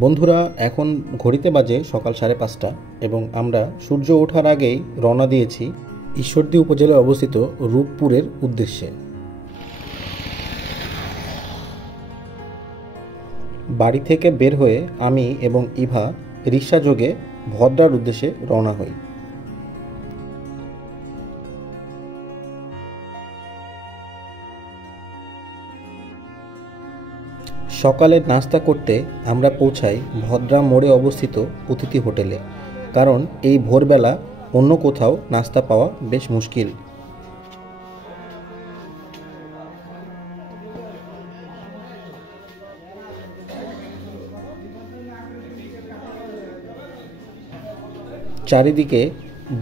বন্ধুরা, এখন ঘড়িতে বাজে সকাল 5:30 এবং আমরা সূর্য ওঠার আগেই রওনা দিয়েছি ঈশ্বরদী উপজেলায় অবস্থিত রূপপুরের উদ্দেশ্যে। বাড়ি থেকে বের হয়ে আমি এবং ইভা রিক্সা যোগে ভদ্রার উদ্দেশ্যে রওনা হই। সকালের নাস্তা করতে আমরা পৌঁছাই ভদ্রা মোড়ে অবস্থিত অতিথি হোটেলে, কারণ এই ভোরবেলা অন্য কোথাও নাস্তা পাওয়া বেশ মুশকিল। চারিদিকে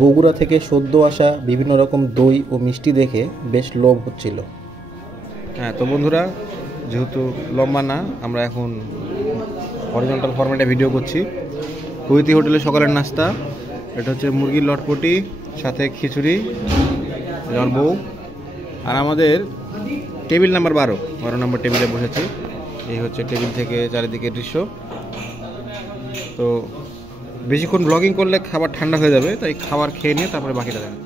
বগুড়া থেকে সদ্য আসা বিভিন্ন রকম দই ও মিষ্টি দেখে বেশ লোভ হচ্ছিল। হ্যাঁ, তো বন্ধুরা, যেহেতু লম্বা না, আমরা এখন হরিজন্টাল ফরম্যাটে ভিডিও করছি। অতিথি হোটেলে সকালের নাস্তা, এটা হচ্ছে মুরগির লটপটি, সাথে খিচুড়ি, আমার বউ আর আমাদের টেবিল নাম্বার 12 নম্বর টেবিলে বসেছি। এই হচ্ছে টেবিল থেকে চারিদিকের দৃশ্য। তো বেশিক্ষণ ব্লগিং করলে খাবার ঠান্ডা হয়ে যাবে, তাই খাবার খেয়ে নিয়ে তারপরে বাকিটা দেন।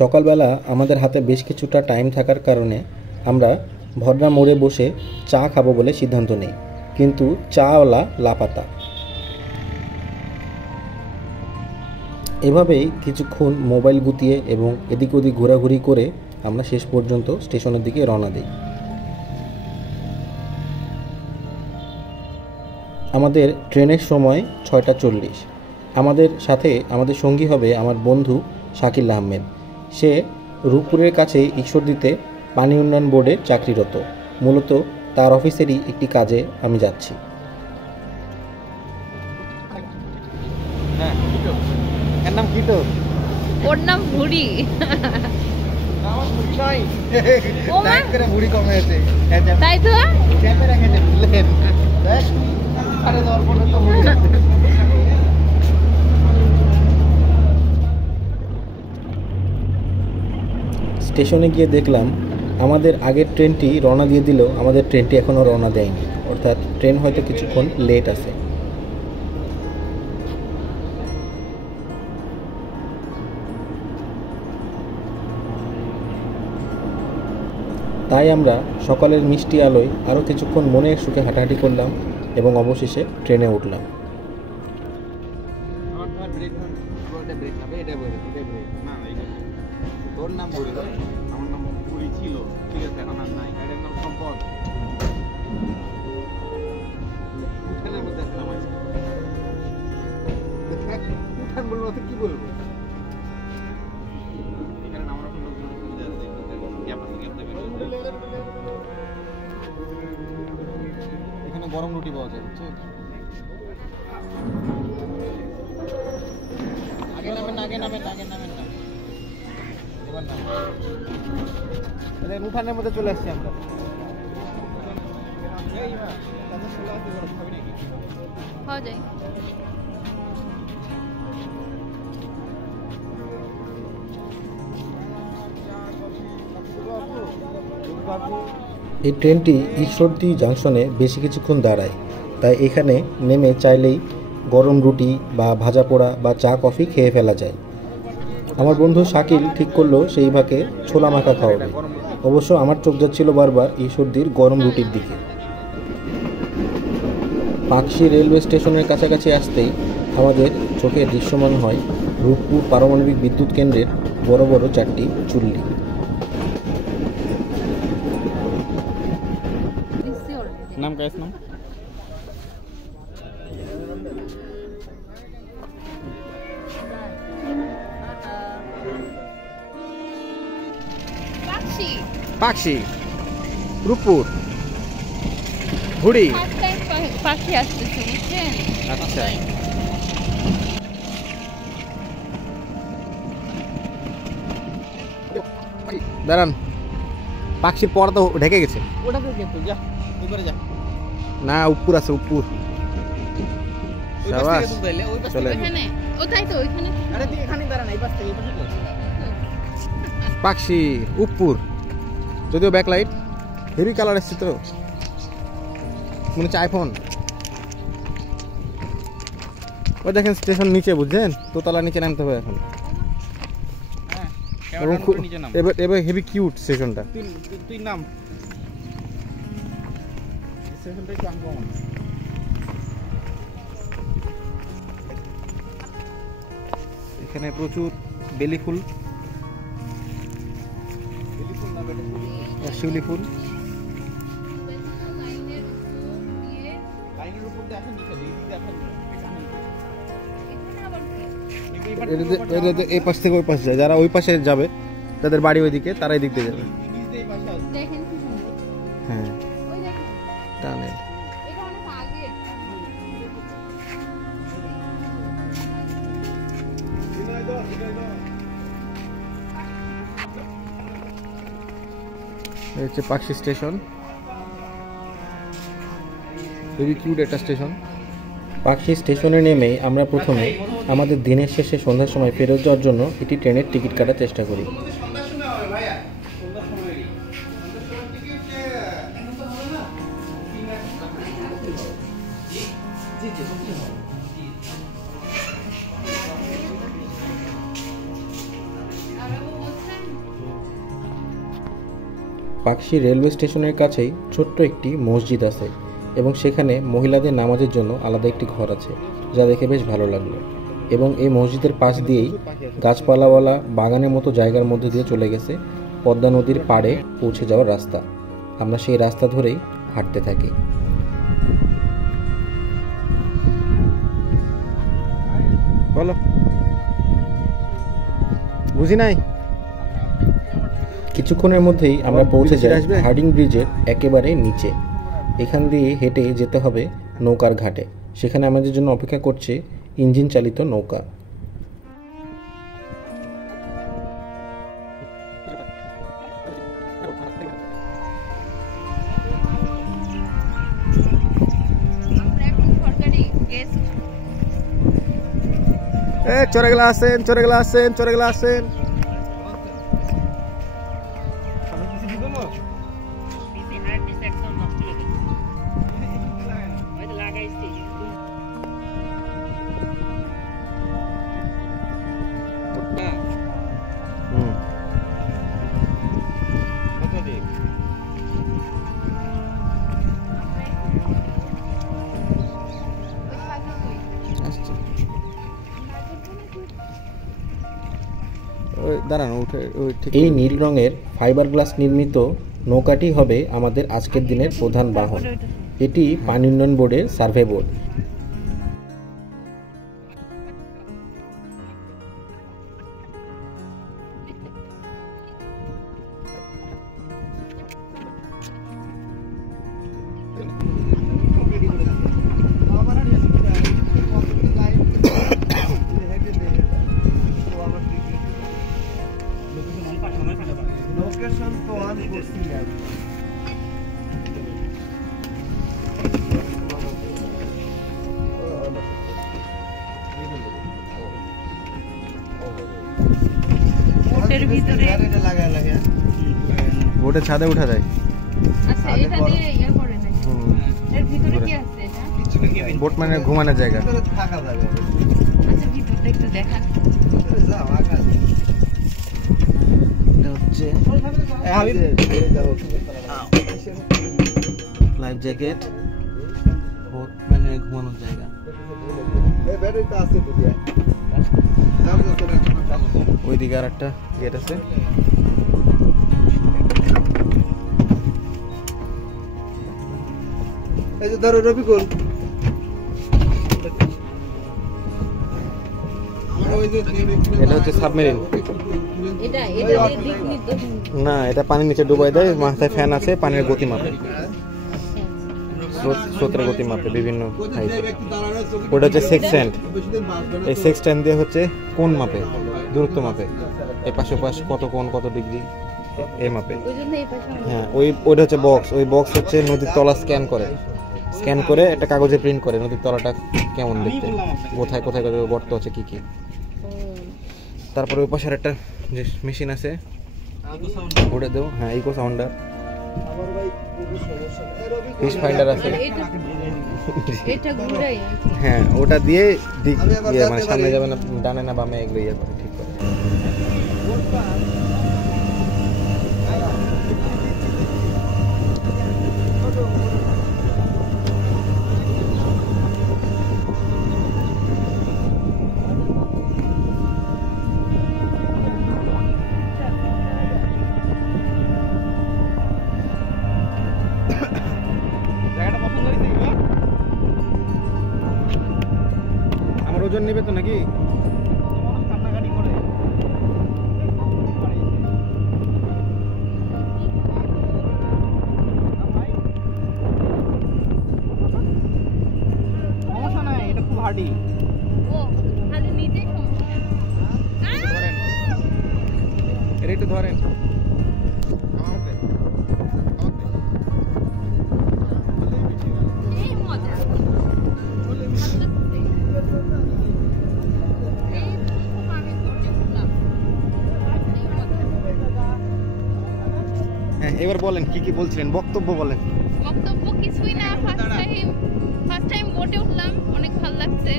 সকালবেলা আমাদের হাতে বেশ কিছুটা টাইম থাকার কারণে আমরা ভদ্রা মোড়ে বসে চা খাবো বলে সিদ্ধান্ত নেই, কিন্তু চাওয়ালা লাপাতা। এভাবেই কিছুক্ষণ মোবাইল গুতিয়ে এবং এদিক ওদিক ঘোরাঘুরি করে আমরা শেষ পর্যন্ত স্টেশনের দিকে রওনা দিই। আমাদের ট্রেনের সময় 6:40। আমাদের সাথে আমাদের সঙ্গী হবে আমার বন্ধু শাকিল আহমেদ। সে রূপপুরের কাছে ঈশ্বরদীতে পানি উন্নয়ন বোর্ডে চাকরিরত। মূলত তার অফিসেরই একটি কাজে আমি যাচ্ছি। এর নাম কি? তো ওর নাম ভুড়ি। তাই তো স্টেশনে গিয়ে দেখলাম আমাদের আগের ট্রেনটি রওনা দিয়ে দিলেও আমাদের ট্রেনটি এখনও রওনা দেয়নি, অর্থাৎ ট্রেন হয়তো কিছুক্ষণ লেট আছে। তাই আমরা সকালের মিষ্টি আলোয় আরও কিছুক্ষণ মনের সুখে হাঁটাহাঁটি করলাম এবং অবশেষে ট্রেনে উঠলাম। তোর নাম ভুরি, আমার নাম ভুরি ছিল, ঠিক আছে, এখন আর নাই। এটার নাম সম্পদ। উঠানের মধ্যে আসলাম আজকে। উঠান বলবো তো কি বলবো? এখানে আমার কোনো লোকজন সুবিধা আছে, গ্যাপ আছে, গ্যাপ থাকবে। এখানে গরম রুটি পাওয়া যায়, বুঝছো? আগে নামেন না। উঠানের মধ্যে চলে আসছি আমরা। এই ট্রেনটি ঈশ্বরদী জাংশনে বেশি কিছুক্ষণ দাঁড়ায়, তাই এখানে নেমে চাইলেই গরম রুটি বা ভাজা পোড়া বা চা কফি খেয়ে ফেলা যায়। আমার বন্ধু শাকিল ঠিক করলো সেই ভাগে ছোলা মাখা খাওয়াবে। অবশ্য আমার চোখ যাচ্ছিল বারবার ঈশ্বরদীর গরম রুটির দিকে। পাকশি রেলওয়ে স্টেশনের কাছাকাছি আসতেই আমাদের চোখে দৃশ্যমান হয় রূপপুর পারমাণবিক বিদ্যুৎ কেন্দ্রের বড় বড় 4টি চুল্লি। নাম কাইস নাম পাকশি রূপপুর ভুড়ি পাখি আসতেছে, বুঝছেন? আচ্ছা, দাঁড়ান। পাখির পর তো ঢেকে গেছে। ওটা থেকে তো যা উপরে যা। না উপর আছে উপর। ওই পাশ থেকে তুলতে হইলে ওই পাশ চলে। থেকে। ওখানে ও তাই তো ওইখানে আরে তুই এখানে দাঁড়া না, এই পাশ থেকে এই পাশে তো। পাখি উপর, যদিও ব্যাকলাইট হেভি কালার এসছে তো মনে হচ্ছে আইফোন। ওই দেখেন স্টেশন নিচে, বুঝছেন, দোতলা নিচে নামতে হবে এখন। হ্যাঁ এবং ক্যামেরাটা নিচে নাম। এবার এবার হেভি কিউট স্টেশনটা। তুই নাম স্টেশনটা একটু আনকমন। এখানে প্রচুর বেলি ফুল আর শিউলি ফুল। লাইনের উপর দিয়ে আসেন নিচে দিকে আসেন এখানে। এই পাশ থেকে ওই পাশে যায়, যারা ওই পাশে যাবে তাদের বাড়ি ওইদিকে, তারা এই দিক দিয়ে যাবে। দেখেন কি সুন্দর। হ্যাঁ ওই দেখেন টানেল। এটা অনেক আগে। এই হচ্ছে পাখি স্টেশন, খুবই কিউট একটা স্টেশন। পাখি স্টেশনে নেমে আমরা প্রথমে আমাদের দিনের শেষে সন্ধ্যার সময় ফেরত যাওয়ার জন্য একটি ট্রেনের টিকিট কাটার চেষ্টা করি। পাকশি রেলওয়ে স্টেশনের কাছেই ছোট্ট একটি মসজিদ আছে এবং সেখানে মহিলাদের নামাজের জন্য আলাদা একটি ঘর আছে, যা দেখে বেশ ভালো লাগলো। এবং এই মসজিদের পাশ দিয়েই গাছপালাওয়ালা বাগানের মতো জায়গার মধ্যে দিয়ে চলে গেছে পদ্মা নদীর পাড়ে পৌঁছে যাওয়ার রাস্তা। আমরা সেই রাস্তা ধরেই হাঁটতে থাকি। বলো, বুঝি নাই। কিছুক্ষণের মধ্যেই আমরা পৌঁছে যাই হার্ডিং ব্রিজের একেবারে নিচে। এখান দিয়ে হেঁটে যেতে হবে নৌকার ঘাটে। সেখানে আমাদের জন্য অপেক্ষা করছে ইঞ্জিন চালিত নৌকা। আমরা এখন সরকারি গেস্ট। চড়ে গেলা আসেন, চড়ে গেলা আসেন, চড়ে গেলা আসেন। এই নীল রঙের ফাইবার গ্লাস নির্মিত নৌকাটি হবে আমাদের আজকের দিনের প্রধান বাহন। এটি পানি উন্নয়ন বোর্ডের সার্ভে বোর্ড। লোকেশন তো অন করছি আর বোটের ভিতরে এটা লাগা লাগে বোটের ছাদে উঠা যায়। আচ্ছা এটা দিয়ে ইয়া করে না। এর ভিতরে কি আছে এটা? বোট মানে ঘুমানোর জায়গা। ভিতরে থাকা যাবে। আচ্ছা ভিতরটা একটু দেখান। যাও আকাশ এটা হচ্ছে হাবিব লাইফ জ্যাকেট, বোট মানে ঘুমানোর জায়গা। এই ব্যাটারিটা আছে বুঝিয়া ওইদিকে আর একটা গেট আছে। এই যে ধরো রবিকুল এটা হচ্ছে সাবমেরিন। এটা এটা দিয়ে দিক নির্দেশ। না, এটা পানির নিচে ডুবাই দেয়, মাথায় ফ্যান আছে, পানির গতি মাপে, স্রোতের গতি মাপে বিভিন্ন হাইটে। ওটা হচ্ছে সেক্সট্যান্ড। এই সেক্সট্যান্ড দিয়ে হচ্ছে কোণ মাপে, দূরত্ব মাপে, এই পাশে পাশ কত কোণ কত ডিগ্রি এই মাপে। ওই জন্য এই পাশে আমরা- হ্যাঁ ওইটা হচ্ছে বক্স, ওই বক্স হচ্ছে নদীর তলা স্ক্যান করে একটা কাগজে প্রিন্ট করে নদীর তলাটা কেমন দেখতে, কোথায় কোথায় কোথায় গর্ত আছে কি কি। তারপরে ওই পাশের একটা যে মেশিন আছে ওটা দেও, হ্যাঁ ইকো সাউন্ডার, ফিশ ফাইন্ডার আছে, এটা ঘুরাই হ্যাঁ ওটা দিয়ে দিক মানে সামনে যাবে না ডানে না বামে এগুলো ইয়ে করে ঠিক করে। আমার ওজন নেবে তো নাকি? সমস্যা নাই, এটা খুব হার্ডি। ও খালি নিচেই সমস্যা। ধরেন এটা একটু ধরেন। এই মজা ভালো লাগছে। এই প্রথম আমি ঘুরতে উঠলাম। এই মজা। হ্যাঁ এবার বলেন কি কি বলছিলেন, বক্তব্য বলেন। বক্তব্য কিছুই না, ফার্স্ট টাইম বোটে উঠলাম, অনেক ভালো লাগছে।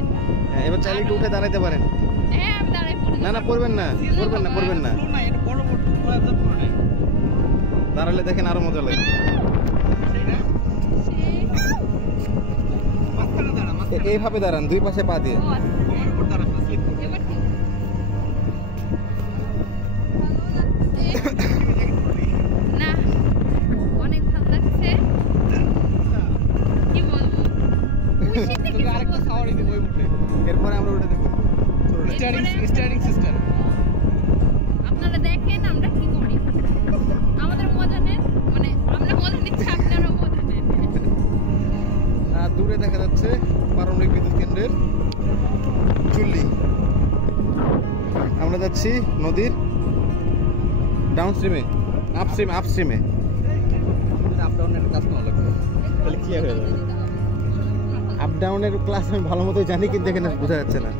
হ্যাঁ এবার চাইলে একটু উঠে দাঁড়াইতে পারেন। হ্যাঁ আমি দাঁড়াই পড়ি। না না পড়বেন না, পড়বেন না, পড়বেন না, না, এটা বড় বড় পুরো নাই। দাঁড়ালে দেখেন আরো মজা লাগে। মাঝখানে দাঁড়া, মাঝখানে। এইভাবে দাঁড়ান, দুই পাশে পা দিয়ে। আমার উপর দাঁড়া, স্লিপ করবে। এবার ঠিক। না অনেক ভালো লাগছে, কি বলবো খুশিতে তোকে কিছু আরেকটা বলতে সাওয়ারি দিব ওই মুহূর্তে। এরপরে আমরা ওটা দেখব। Steering system. আপনারা দেখেন আমরা কি করি, আমাদের মজা নেন, মানে আমরা মজা নিচ্ছি, আপনারাও মজা নেন। আর দূরে দেখা যাচ্ছে পারমাণবিক বিদ্যুৎ কেন্দ্রের চুল্লি। আমরা যাচ্ছি নদীর ডাউনস্ট্রিমে, আপস্ট্রিমে। আপ ডাউনের কাজ করা লাগবে। তাহলে ক্লিয়ার হয়ে যাবে। আপ ডাউনের ক্লাস আমি ভালো মতোই জানি, কিন্তু এখানে বোঝা যাচ্ছে না।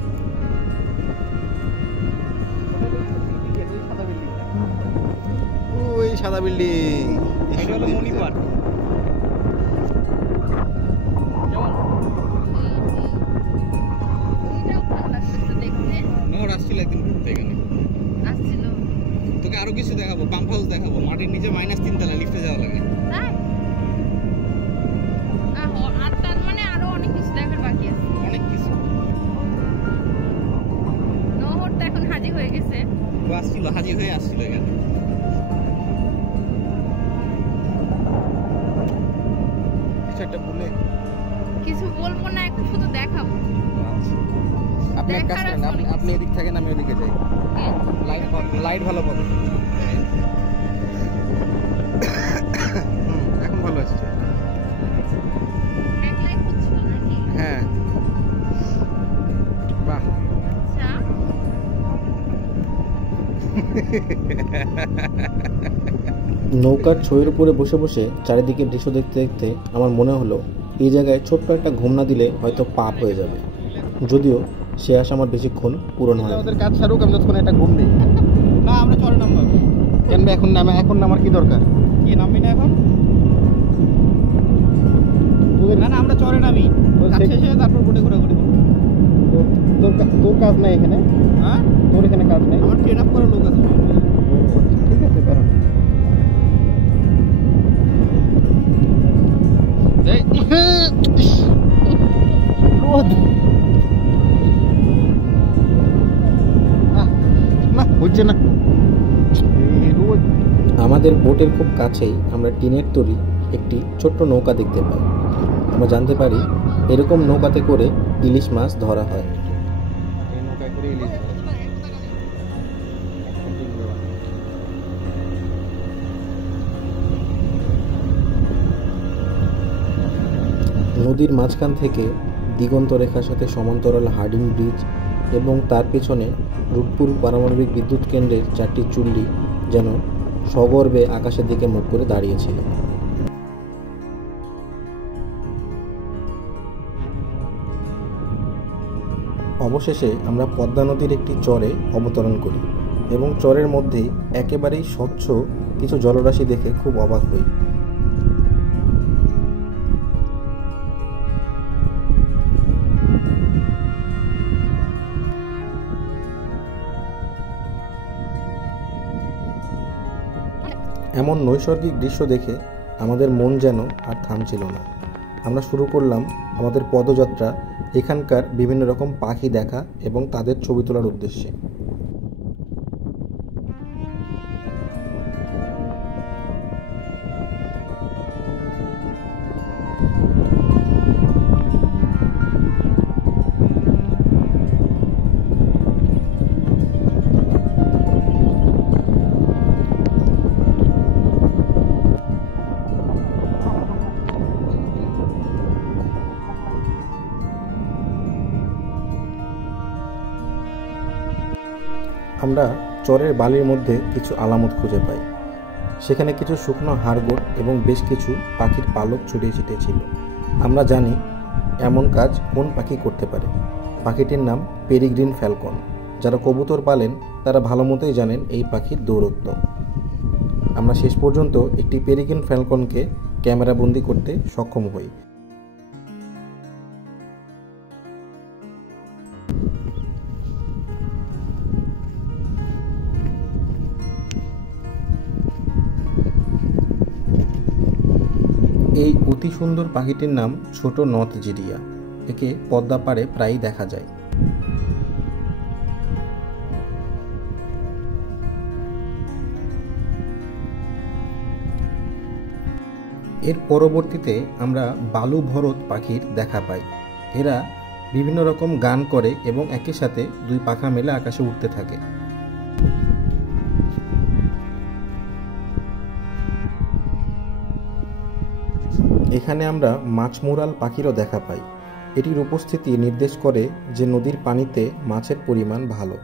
ওই সাদা বিল্ডিং, এটা হলো মনি পার্ক। এটাও ভালো লাগতেছে দেখতে। মোহর আসছিল একদিন ঘুরতে এখানে। আসছিল তোকে আরো কিছু দেখাবো, পাম্প হাউস দেখাবো, মাটির নিচে -3 তলা লিফটে যাওয়া লাগে। তাই? আর তার মানে আরো অনেক কিছু দেখার বাকি আছে। অনেক কিছু। নহর তো এখন হাজির হয়ে গেছে। ও আসছিল, হাজির হয়ে আসছিল এখানে। কিছু একটা বলে কিছু বলবো না, এখন শুধু দেখাবো। আপনি এক কাজ করেন, আপনি এদিক থাকেন, আমি ওদিকে যাই। লাইট ভালো পাবো। এখন ভালো আসছে। ব্যাকলাইট হচ্ছিল নাকি? হ্যাঁ বাহ। আচ্ছা নৌকার ছইয়ের উপরে বসে বসে চারিদিকে দৃশ্য দেখতে দেখতে আমার মনে হলো এই জায়গায় ছোট্ট একটা ঘুম না দিলে হয়তো পাপ হয়ে যাবে। যদিও সে আশা আমার বেশিক্ষণ পূরণ হয়। আমাদের কাজ ছাড়ুক, আমি যতক্ষণ একটা ঘুম দিই। না, আমরা চরে নামবো। কেন এখন নামার কি দরকার? কি নামবি না এখন? না না, আমরা চরে নামি, কাজ শেষে তারপর বোটে ঘোরাঘুরি করবো। তোর কাজ নাই এখানে? হ্যাঁ, তোর এখানে কাজ নেই? আমার ট্রেন আপ করার লোক আছে। ঠিক আছে, কারণ রোদ না হচ্ছে না। আমাদের বোটের খুব কাছেই আমরা টিনের তৈরি একটি ছোট্ট নৌকা দেখতে পাই। আমরা জানতে পারি এরকম নৌকাতে করে ইলিশ মাছ ধরা হয়। এই নৌকায় করে ইলিশ ধরা। নদীর মাঝখান থেকে দিগন্ত রেখার সাথে সমান্তরাল হার্ডিং ব্রিজ এবং তার পেছনে রূপপুর পারমাণবিক বিদ্যুৎ কেন্দ্রের 4টি চুল্লি যেন সগর্বে আকাশের দিকে মুখ করে দাঁড়িয়েছিল। অবশেষে আমরা পদ্মা নদীর একটি চরে অবতরণ করি এবং চরের মধ্যেই একেবারেই স্বচ্ছ কিছু জলরাশি দেখে খুব অবাক হই। এমন নৈসর্গিক দৃশ্য দেখে আমাদের মন যেন আর থামছিল না। আমরা শুরু করলাম আমাদের পদযাত্রা এখানকার বিভিন্ন রকম পাখি দেখা এবং তাদের ছবি তোলার উদ্দেশ্যে। আমরা চরের বালির মধ্যে কিছু আলামত খুঁজে পাই। সেখানে কিছু শুকনো হাড়গোড় এবং বেশ কিছু পাখির পালক ছড়িয়ে ছিটিয়ে ছিল। আমরা জানি এমন কাজ কোন পাখি করতে পারে। পাখিটির নাম পেরিগ্রিন ফ্যালকন। যারা কবুতর পালেন তারা ভালো মতোই জানেন এই পাখির দৌরত্ব। আমরা শেষ পর্যন্ত একটি পেরিগ্রিন ফ্যালকনকে ক্যামেরাবন্দি করতে সক্ষম হই। এই অতি সুন্দর পাখিটির নাম ছোট নথ জিরিয়া। একে পদ্মা পাড়ে প্রায়ই দেখা যায়। এর পরবর্তীতে আমরা বালু ভরত পাখির দেখা পাই। এরা বিভিন্ন রকম গান করে এবং একই সাথে দুই পাখা মেলে আকাশে উঠতে থাকে। এখানে আমরা মাছমুরাল পাখিরও দেখা পাই। এটির উপস্থিতি নির্দেশ করে যে নদীর পানিতে মাছের পরিমাণ ভালো।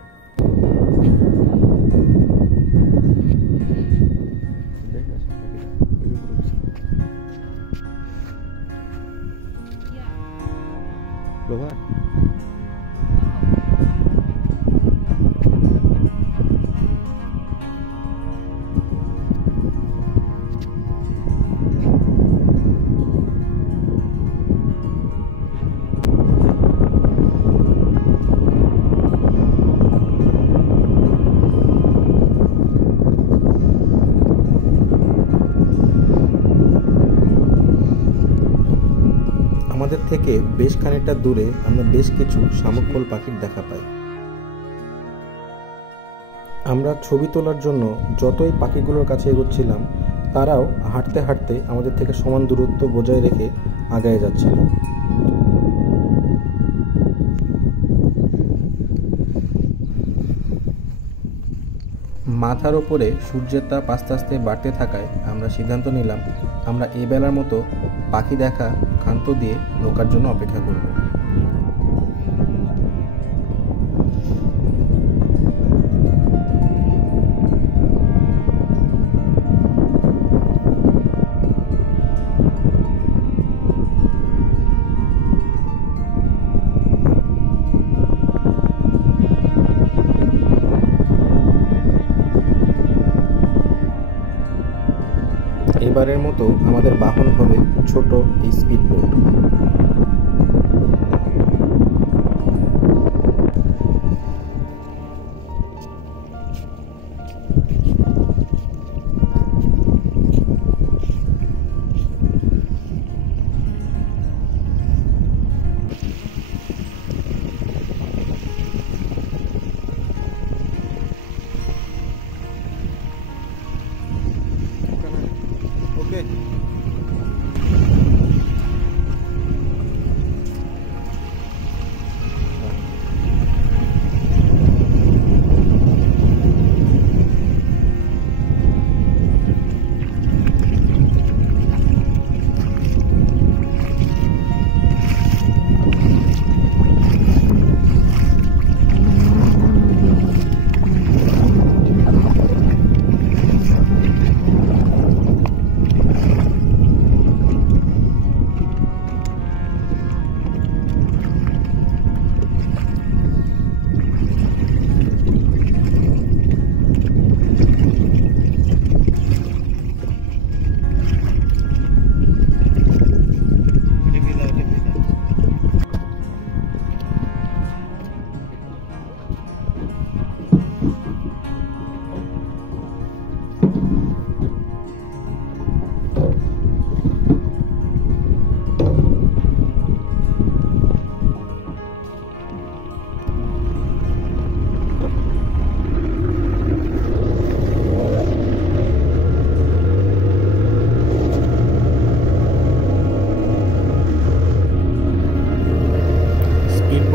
আমাদের থেকে বেশ খানিকটা দূরে আমরা বেশ কিছু শামুকফল পাখির দেখা পাই। আমরা ছবি তোলার জন্য যতই পাখিগুলোর কাছে এগোচ্ছিলাম তারাও হাঁটতে হাঁটতে আমাদের থেকে সমান দূরত্ব বজায় রেখে আগায় যাচ্ছিল। মাথার ওপরে সূর্যের তাপ আস্তে আস্তে বাড়তে থাকায় আমরা সিদ্ধান্ত নিলাম আমরা এই বেলার মতো পাখি দেখা ক্ষান্ত দিয়ে নৌকার জন্য অপেক্ষা করব। এবারের মতো আমাদের বাহন হবে ছোট এই স্পিড বোট।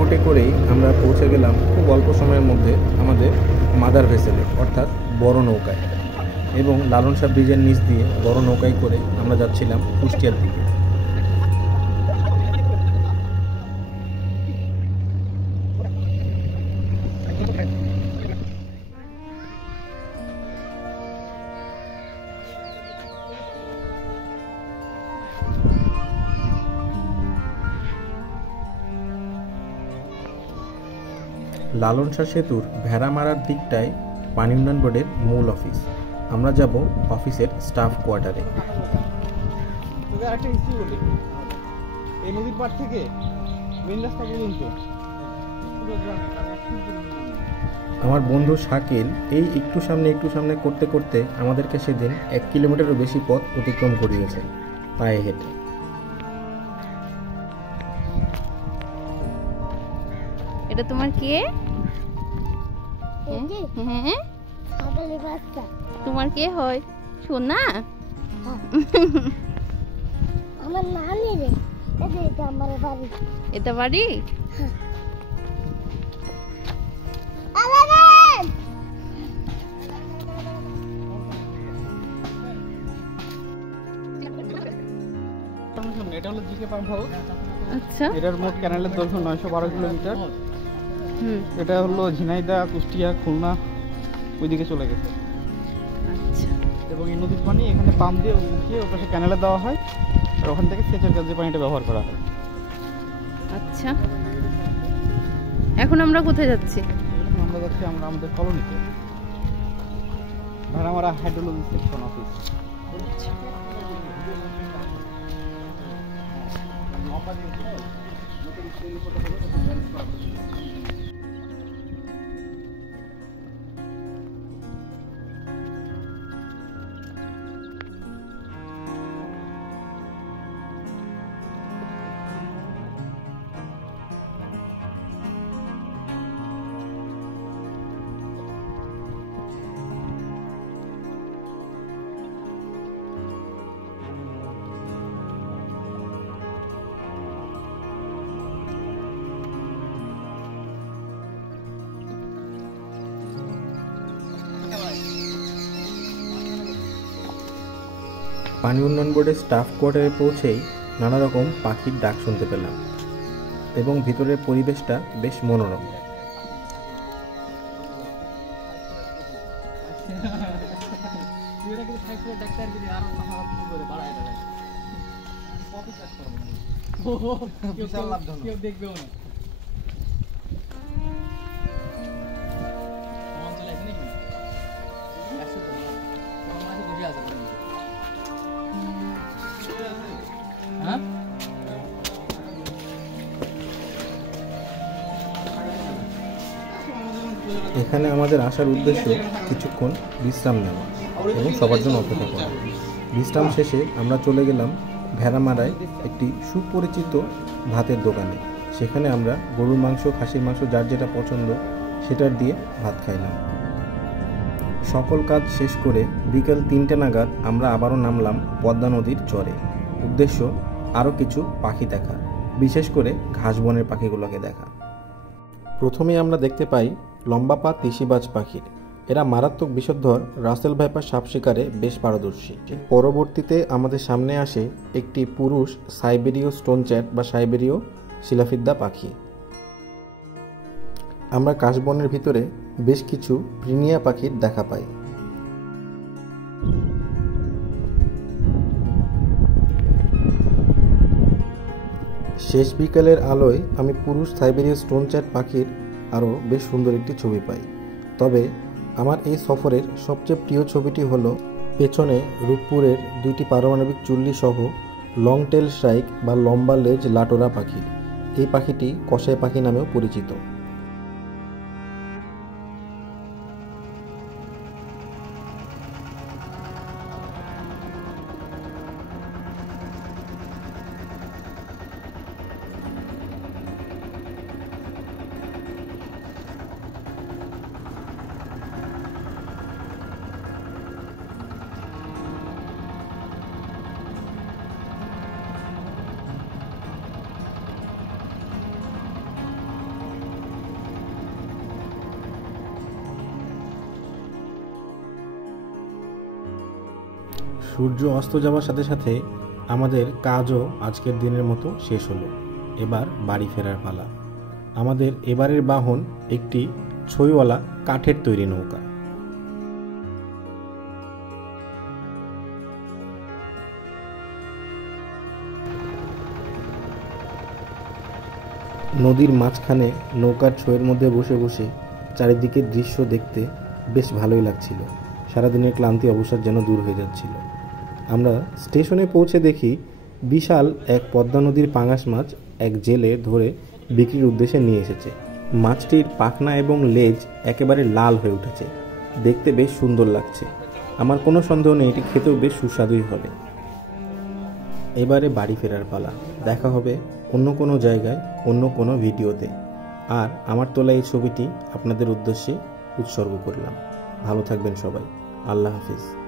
বোটে করেই আমরা পৌঁছে গেলাম খুব অল্প সময়ের মধ্যে আমাদের মাদার ভেসেলে, অর্থাৎ বড় নৌকায়। এবং লালন শাহ ব্রিজের নিচ দিয়ে বড় নৌকায় করে আমরা যাচ্ছিলাম কুষ্টিয়ার দিকে। লালন শাহ সেতুর ভেড়ামারার দিকটায় পানি উন্নয়ন বোর্ডের মূল অফিস। আমরা যাব অফিসের স্টাফ কোয়ার্টারে। আরেকটা হিস্ট্রি বলি, এই নদীর পাড় থেকে মেন রাস্তা পর্যন্ত আমার বন্ধু শাকিল এই একটু সামনে করতে করতে আমাদেরকে সেদিন 1 কিলোমিটারও বেশি পথ অতিক্রম করিয়েছে পায়ে হেঁটে। এটা তোমার কে? হ্যাঁ, তোমার কে হয়? সোনা? আমার নানি রে, এটা আমার বাড়ি। এটা বাড়ি? এটা হলো জিকে পাম্প হাউস। আচ্ছা, এটার মোট ক্যানেলের দৈর্ঘ্য 912 কিলোমিটার। এটা হলো ঝিনাইদহ, কুষ্টিয়া, খুলনা ওইদিকে চলে গেছে। আচ্ছা, এবং এই নদীর পানি এখানে পাম্প দিয়ে উঠিয়ে ওর পাশে ক্যানেলে দেওয়া হয়, আর ওখান থেকে সেচের কাজে পানিটা ব্যবহার করা হয়। আচ্ছা, এখন আমরা কোথায় যাচ্ছি? আমরা যাচ্ছি আমাদের কলোনিতে, ভেড়ামারা হাইড্রোলজি সেকশন অফিস। পানি উন্নয়ন বোর্ডের স্টাফ কোয়ার্টারে পৌঁছেই নানা রকম পাখির ডাক শুনতে পেলাম এবং ভিতরের পরিবেশটা বেশ মনোরম। এখানে আমাদের আসার উদ্দেশ্য কিছুক্ষণ বিশ্রাম নেওয়া এবং সবার জন্য অপেক্ষা করা। বিশ্রাম শেষে আমরা চলে গেলাম ভেড়ামারায় একটি সুপরিচিত ভাতের দোকানে। সেখানে আমরা গরুর মাংস, খাসির মাংস, যার যেটা পছন্দ সেটার দিয়ে ভাত খাইলাম। সকল কাজ শেষ করে বিকেল 3টে নাগাদ আমরা আবারও নামলাম পদ্মা নদীর চরে। উদ্দেশ্য আরও কিছু পাখি দেখা, বিশেষ করে ঘাসবনের পাখিগুলোকে দেখা। প্রথমেই আমরা দেখতে পাই লম্বা পা তিসিবাজ পাখির। এরা মারাত্মক বিষধর রাসেল ভাইপার সাপ শিকারে বেশ পারদর্শী। পরবর্তীতে আমাদের সামনে আসে একটি পুরুষ সাইবেরীয় স্টোন চ্যাট বা সাইবেরীয় শিলাফিদ্দা পাখি। আমরা কাশবনের ভিতরে বেশ কিছু প্রিনিয়া পাখির দেখা পাই। শেষ বিকালের আলোয় আমি পুরুষ সাইবেরীয় স্টোন চ্যাট পাখির আরও বেশ সুন্দর একটি ছবি পাই। তবে আমার এই সফরের সবচেয়ে প্রিয় ছবিটি হলো পেছনে রূপপুরের 2টি পারমাণবিক চুল্লি সহ লং টেল স্ট্রাইক বা লম্বা লেজ লাটোরা পাখি। এই পাখিটি কসাই পাখি নামেও পরিচিত। সূর্য অস্ত যাওয়ার সাথে সাথে আমাদের কাজও আজকের দিনের মতো শেষ হলো। এবার বাড়ি ফেরার পালা। আমাদের এবারের বাহন একটি ছইওয়ালা কাঠের তৈরি নৌকা। নদীর মাঝখানে নৌকার ছইয়ের মধ্যে বসে বসে চারিদিকের দৃশ্য দেখতে বেশ ভালোই লাগছিল। সারাদিনের ক্লান্তি অবসাদ যেন দূর হয়ে যাচ্ছিল। আমরা স্টেশনে পৌঁছে দেখি বিশাল এক পদ্মা নদীর পাঙাশ মাছ এক জেলে ধরে বিক্রির উদ্দেশ্যে নিয়ে এসেছে। মাছটির পাখনা এবং লেজ একেবারে লাল হয়ে উঠেছে, দেখতে বেশ সুন্দর লাগছে। আমার কোনো সন্দেহ নেই এটি খেতেও বেশ সুস্বাদুই হবে। এবারে বাড়ি ফেরার পালা। দেখা হবে অন্য কোনো জায়গায় অন্য কোনো ভিডিওতে। আর আমার তোলা এই ছবিটি আপনাদের উদ্দেশ্যে উৎসর্গ করলাম। ভালো থাকবেন সবাই। আল্লাহ হাফিজ।